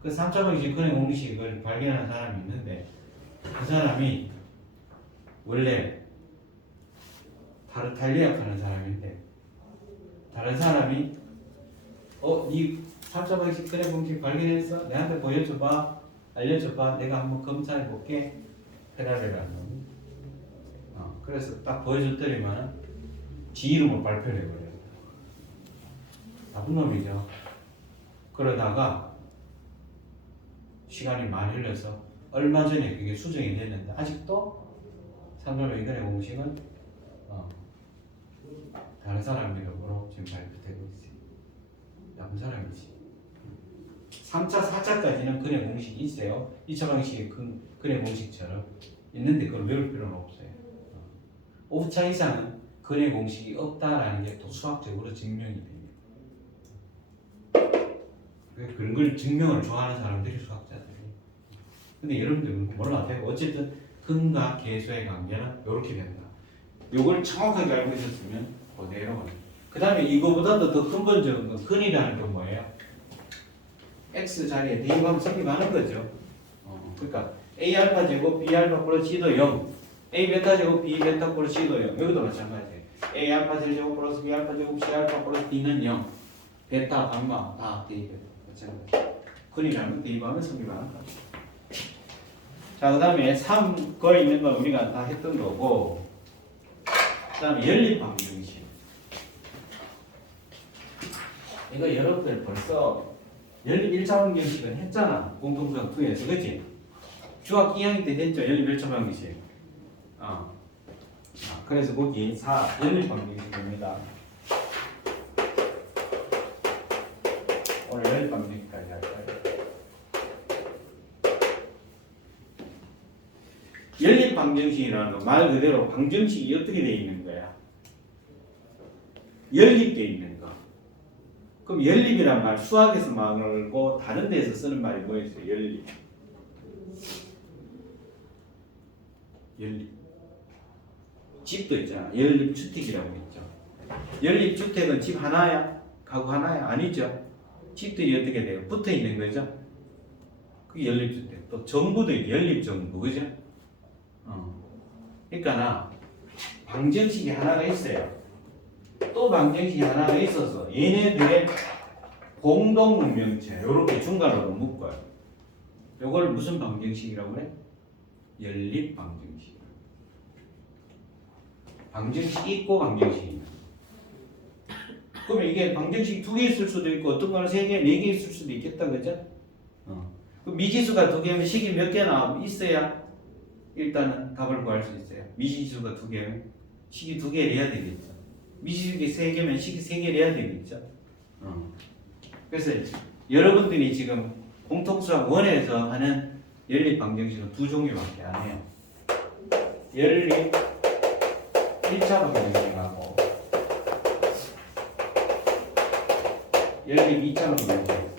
그 3차 방식 근의 공식을 발견한 사람이 있는데 그 사람이 원래 타르탈리아 하는 사람인데 다른 사람이 네 3차 방식 근의 공식 발견했어? 내한테 보여줘봐. 알려줘봐. 내가 한번 검사해볼게. 페라레라는 그래서 딱 보여줬더니만 지 이름을 발표를 해버려요. 나쁜 놈이죠. 그러다가 시간이 많이 흘러서 얼마 전에 그게 수정이 됐는데 아직도 3점 이근의 공식은 다른 사람 이름으로 지금 발표되고 있어요. 나쁜 사람이지. 3차, 4차까지는 근의 공식이 있어요. 2차 방식의 근의 공식처럼 있는데 그걸 외울 필요는 없어요. 5차 이상은 근의 공식이 없다라는 게 또 수학적으로 증명이 됩니다. 그런 걸 증명을 좋아하는 사람들이 수학자들이. 근데 여러분들은 몰라도 되고 어쨌든 근과 계수의 관계는 이렇게 된다. 요걸 정확하게 알고 있었으면 그대로 가요. 그 다음에 이거보다도 더 근본적인 건 근이라는 건 뭐예요? x 자리에 대입하면 성립 많은 거죠. 그러니까 a 알파 제곱 b 알파 플러스 c도 0, a 베타 제곱 b 베타 플러스 c도 0. 여기도 마찬가지예요. a 알파 제곱 플러스 b 알파 제곱 c 알파 플러스 d는 0. 베타, 감마 다 대입해요. 마찬가지. 근이라는 건 대입하면 성립 많은 거죠. 자, 그 다음에 3 거에 있는 건 우리가 다 했던 거고, 그 다음에 연립방정식. 이거 여러분들 벌써 연립 1차 방정식은 했잖아. 공통수학 2에서. 그치? 중학 2학년 때 했죠. 연립 1차 방정식. 그래서 거기 4 연립 방정식입니다. 오늘 연립 방정식까지 할 거예요. 연립 방정식이라는 건 말 그대로 방정식이 어떻게 되어 있는 거야? 연립되어 있는 거. 그럼 연립이란 말 수학에서 말고 다른 데에서 쓰는 말이 뭐였어요? 연립. 연립. 집도 있잖아. 연립주택이라고 있죠. 연립주택은 집 하나야? 가구 하나야? 아니죠. 집들이 어떻게 돼요? 붙어 있는 거죠. 그게 연립주택. 또 정부도 있고 연립정부, 그죠? 그러니까 나 방정식이 하나가 있어요. 또 방정식이 하나가 있어서 얘네들의 공동 문명체 이렇게 중간으로 묶어요. 이걸 무슨 방정식이라고 그래? 연립 방정식. 방정식 있고 방정식이 있는. 그러면 이게 방정식 2개 있을 수도 있고 어떤 거는 3개, 4개 있을 수도 있겠다, 그죠? 그럼 미지수가 2개면 식이 몇 개 나오고 있어야 일단은 답을 구할 수 있어요. 미지수가 2개면 식이 2개래야 되겠죠. 미지수가 3개면 식이 3개래야 되겠죠. 그래서 여러분들이 지금 공통수학 1에서 하는 연립 방정식은 2종류밖에 안 해요. 연립 1차 방정식하고 연립 2차 방정식.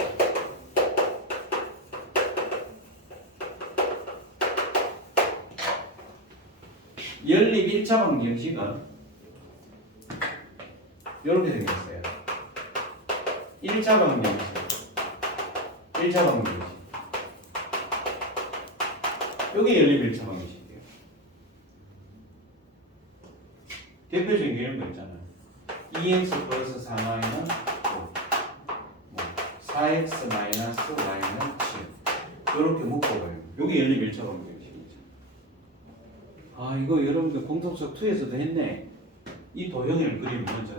연립 1차 방정식은 이렇게 생겼어요. 1차 방정식. 1차 방정식. 여기 연립 1차 방정식이에요. 대표적인 게 이런 거 있잖아요. 2x 플러스 4y는 4x 마이너스 y는 7. 이렇게 묶어버려요. 여기 연립 1차 방정식. 이거 여러분들 공통수학 2에서도 했네. 이 도형을 그리면 먼저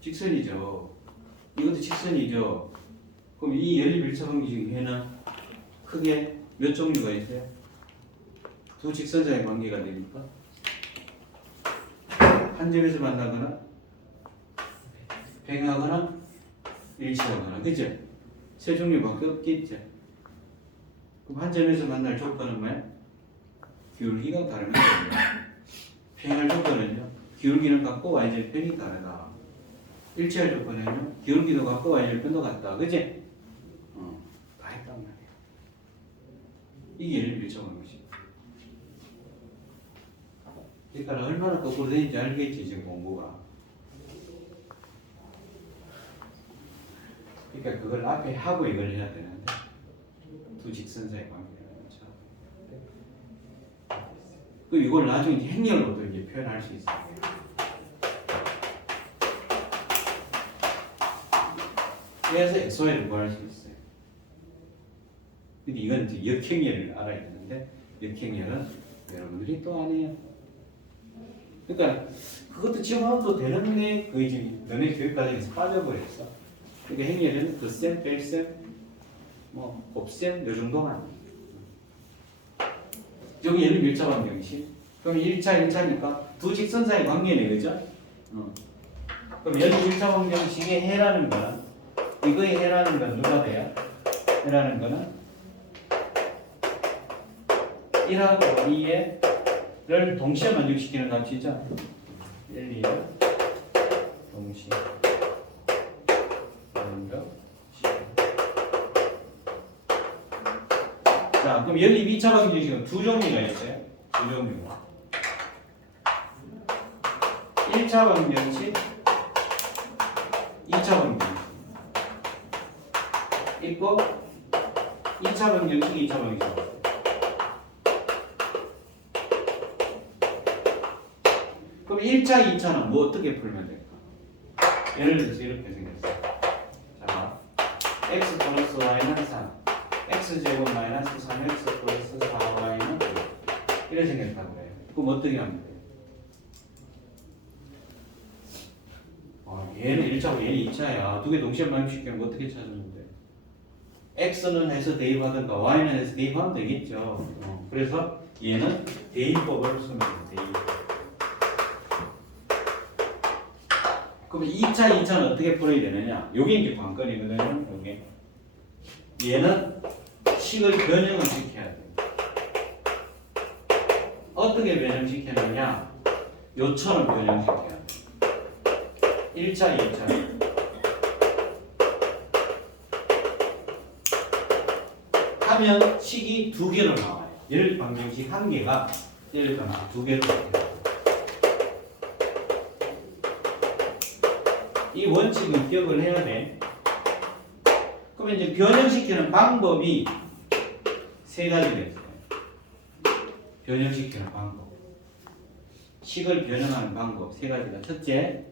직선이죠. 이것도 직선이죠. 그럼 이 연립 1차 방정식 해는 크게 몇 종류가 있어요? 두 직선자의 관계가 됩니까? 한 점에서 만나거나 평행하거나 일치하거나, 그죠? 세 종류밖에 없겠죠. 그럼 한 점에서 만날 조건은 뭐야? 기울기가 다르면 됩니다. 평행할 조건은요, 기울기는 같고 y절편이 다르다. 일치할 조건은요, 기울기도 같고 y절편도 같다. 그치? 다 했단 말이야. 이게 연립 1차 방정식. 그러니까 얼마나 거꾸로 되는지 알겠지, 지금 공부가. 그러니까 그걸 앞에 하고 이걸 해야 되는데, 두 직선사의 관계라는 거죠. 그 이걸 나중에 행렬로도 이제 표현할 수 있어요. 그래서 xy를 구할 수 있어요. 근데 이건 이제 역행렬을 알아야 되는데 역행렬은 여러분들이 또 안 해요. 그러니까 그것도 지원도 되는데 거의 지금 너네 교육 과정에서 빠져버렸어. 그러니까 행렬은 덧셈, 뺄셈, 뭐 곱셈 요 정도만. 여기 얘는 밀착 방정식. 그럼 1차 1차니까 두 직선 사이 관계네, 그죠? 그럼 여기 밀착 방정식의 해라는 거는 이거의 해라는 건 누가 돼요? 해라는 거는 1하고 2를 동시에 만족시키는 값이죠. 1, 2를 동시에 만족시키는. 자, 그럼 연립 2차 방정식은 두 종류가 있어요. 두 종류가. 1차 방정식, 2차 방정식 있고 2차 방정식, 2차 방정식. 그럼 1차, 2차는 뭐 어떻게 풀면 될까? 예를 들어서 이렇게 생겼어요. 자, x 플러스 y는 3, x제곱 마이너스 3x 플러스 4y는 5. 이렇게 생겼다고 해요. 그럼 어떻게 하면 돼요? 얘는 1차고 얘는 2차야. 두 개 동시에 반복시키면 어떻게 찾았는데? x는 해서 대입하든가 y는 해서 대입하면 되겠죠. 그래서 얘는 대입법을 쓰면 돼요. 대입법. 그럼 2차, 2차는 어떻게 풀어야 되느냐? 요게 이제 관건이거든요. 요게. 얘는 식을 변형을 시켜야 돼요. 어떻게 변형시키느냐? 요처럼 변형시켜야 돼요. 1차, 2차. 하면 식이 두 개로 나와요. 연립 방정식 한 개가 예를 들어 두 개로 나와요. 이 원칙은 기억을 해야 돼. 그러면 이제 변형시키는 방법이 세 가지가 있어요. 변형시키는 방법. 식을 변형하는 방법 세 가지가. 첫째,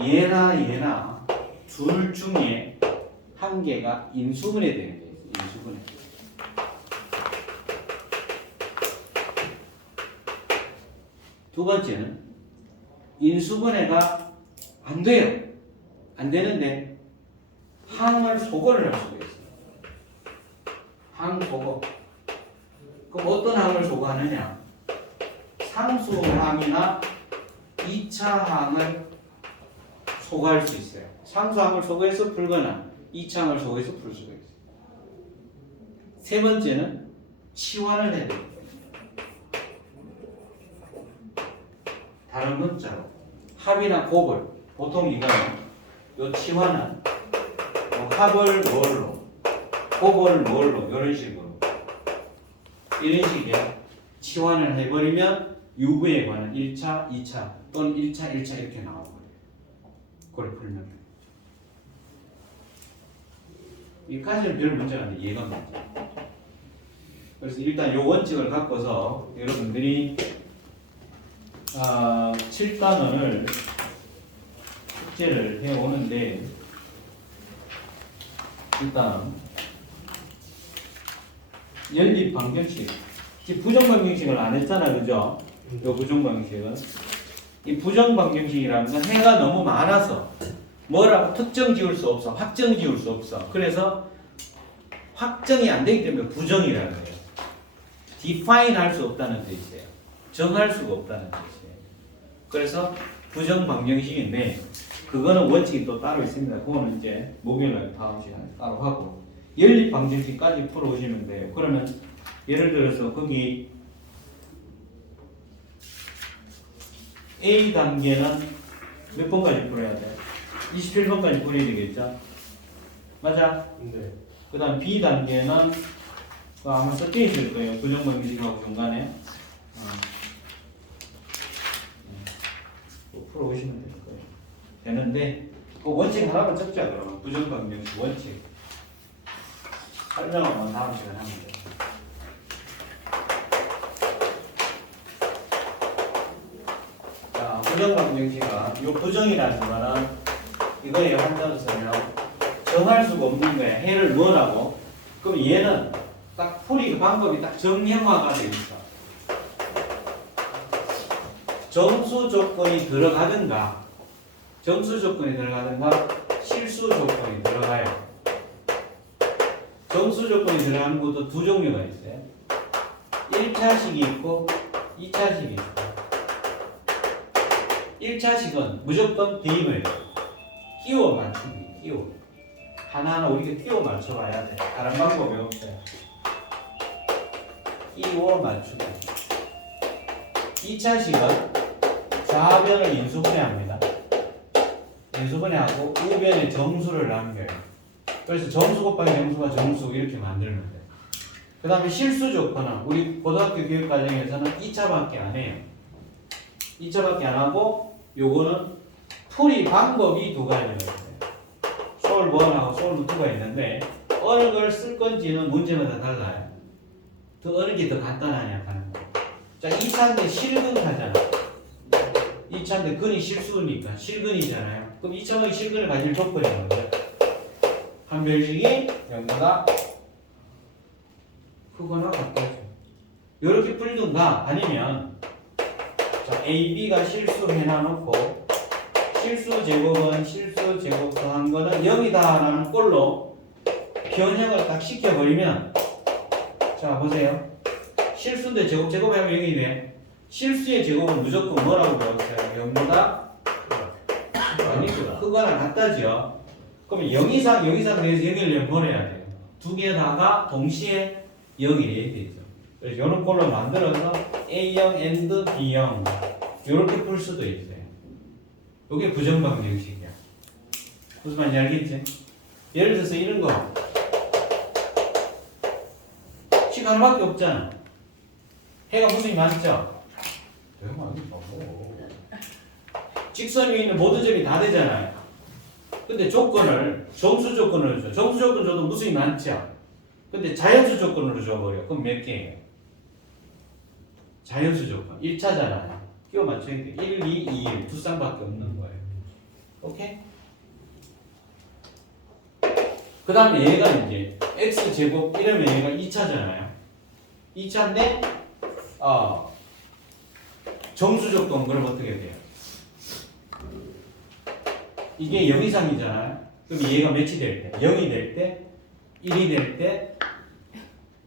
얘나 둘 중에 한 개가 인수분해 되는 게 있어요. 인수분해. 두 번째는 인수분해가 안 돼요. 안 되는데 항을 소거를 할 수가 있어요. 항 소거. 그럼 어떤 항을 소거하느냐? 상수항이나 2차 항을 소거할 수 있어요. 상수항을 소거해서 풀거나 2차 항을 소거해서 풀 수가 있어요. 세 번째는 치환을 해야 돼요. 다른 문자로 합이나 곱을 보통 이거는 요 치환은 뭐 합을 뭘로 곱을 뭘로 이런 식으로 이런 식의 치환을 해버리면 유부에 관한 1차, 2차 또는 1차, 1차 이렇게 나와버려요. 그걸 풀면 돼요. 이까지는 별 문제가 아닌데 얘가 문제. 그래서 일단 이 원칙을 갖고서 여러분들이 7단원을 숙제를 해오는데 일단 연립 방정식 부정 방정식을 안 했잖아, 그죠? 이 부정 방정식은 이 부정 방정식이라는 건 해가 너무 많아서 뭐라고 특정 지을 수 없어, 확정 지을 수 없어. 그래서 확정이 안 되기 때문에 부정이라는 거예요. define 할 수 없다는 뜻이에요. 정할 수가 없다는 뜻이에요. 그래서 부정 방정식인데 그거는 원칙이 또 따로 있습니다. 그거는 이제 목요일날 다음 시간에 따로 하고 연립 방정식까지 풀어오시면 돼요. 그러면 예를 들어서 거기 A 단계는 몇 번까지 풀어야 돼? 27번까지 풀어야 되겠죠? 맞아? 네. 그 다음 B 단계는 아마 섞여 있을 거예요. 부정 방정식하고 중간에 풀어오시면 될 거예요. 되는데 그 원칙 하나만 적자 그러면 부정 방정식 원칙 설명은 다음 시간에 하면 돼요. 자, 부정 방정식은 이 부정이라는 거는 이거에 한자로 쓰면 정할 수가 없는 거야. 해를 뭐라고? 그럼 얘는 딱 풀이 방법이 딱 정형화가 되어 있어. 정수 조건이 들어가든가 정수 조건이 들어가든가 실수 조건이 들어가요. 들어가는 것도 두 종류가 있어요. 1차식이 있고 2차식이 있어요. 1차식은 무조건 대입을 끼워 맞추기, 끼워. 하나하나 우리가 끼워 맞춰봐야 돼. 다른 방법이 없어요. 끼워 맞추기. 2차식은 좌변을 인수분해합니다. 인수분해하고 우변에 정수를 남겨요. 그래서 정수 곱하기 정수가 정수 이렇게 만들면 돼요. 그 다음에 실수 조건은 우리 고등학교 교육 과정에서는 2차밖에 안 해요. 2차밖에 안 하고 요거는 풀이 방법이 두 가지가 있어요. 솔브 1하고 솔브 2가 있는데 어느 걸 쓸 건지는 문제마다 달라요. 어느 게 더 간단하냐 하는 거. 자, 2차인데 실근하잖아. 2차인데 근이 실수니까 실근이잖아요. 그럼 2차가 실근을 가질 조건이라는 거죠. 한 별식이 0보다 크거나 같다죠. 이렇게 풀든가 아니면 자, A, B가 실수 해놔놓고 실수 제곱은 실수 제곱 더한 거는 0이다 라는 꼴로 변형을 딱 시켜버리면 자 보세요. 실수인데 제곱하면 0이 돼. 실수의 제곱은 무조건 뭐라고 배웠어요? 0보다 크거나 같다죠. 그러면 0 이상 대해서 0이려면 보내야 돼요. 두 개 다가 동시에 0이 돼야 되죠. 그래서 이런 꼴로 만들어서 A형 and B형 이렇게 풀 수도 있어요. 이게 부정방 형식이야. 무슨 말인지 알겠지? 예를 들어서 이런 거 식 하나밖에 없잖아. 해가 무수히 많죠? 직선 위에 있는 모든 점이 다 되잖아요. 근데 조건을 정수 조건으로 줘. 정수 조건 줘도 무수히 많죠? 근데 자연수 조건으로 줘버려. 그럼 몇 개예요? 자연수 조건 1차잖아요. 끼워 맞춰야 돼. 1, 2, 2, 1 두 쌍밖에 없는 거예요. 오케이? 그 다음에 얘가 이제 x제곱 이러면 얘가 2차잖아요. 2차인데 정수 조건 그럼 어떻게 돼요? 이게 0 이상이잖아요. 그럼 얘가 몇이 될 때? 0이 될 때, 1이 될 때,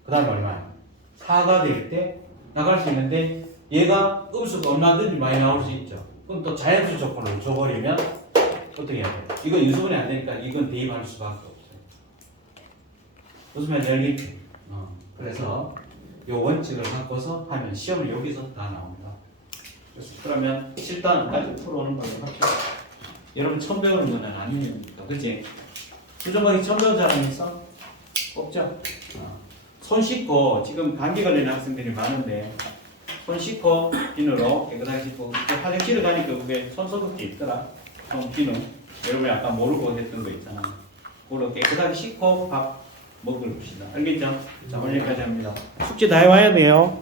그 다음에 얼마야? 4가 될 때 나갈 수 있는데 얘가 음수가 얼마든지 많이 나올 수 있죠. 그럼 또 자연수 조건을 줘버리면 어떻게 해야 돼요? 이건 인수분해 안 되니까 이건 대입할 수밖에 없어요. 무슨 말인지 알겠지? 그래서 이 원칙을 갖고서 하면 시험을 여기서 다 나온다. 그러면 7단까지 풀어오는 걸로 합시다. 여러분 처음 배우는 건 아니니까, 그치? 수정하기 처음 배운 사람 있어? 없죠? 손 씻고, 지금 감기 걸리는 학생들이 많은데, 손 씻고, 비누로 깨끗하게 씻고, 화장실을 가니까 그게 손소독기 있더라. 손 비누. 여러분이 아까 모르고 했던 거 있잖아. 그걸 깨끗하게 씻고 밥 먹을 봅시다. 알겠죠? 자, 오늘 여기까지 합니다. 숙제 다 해와야 돼요.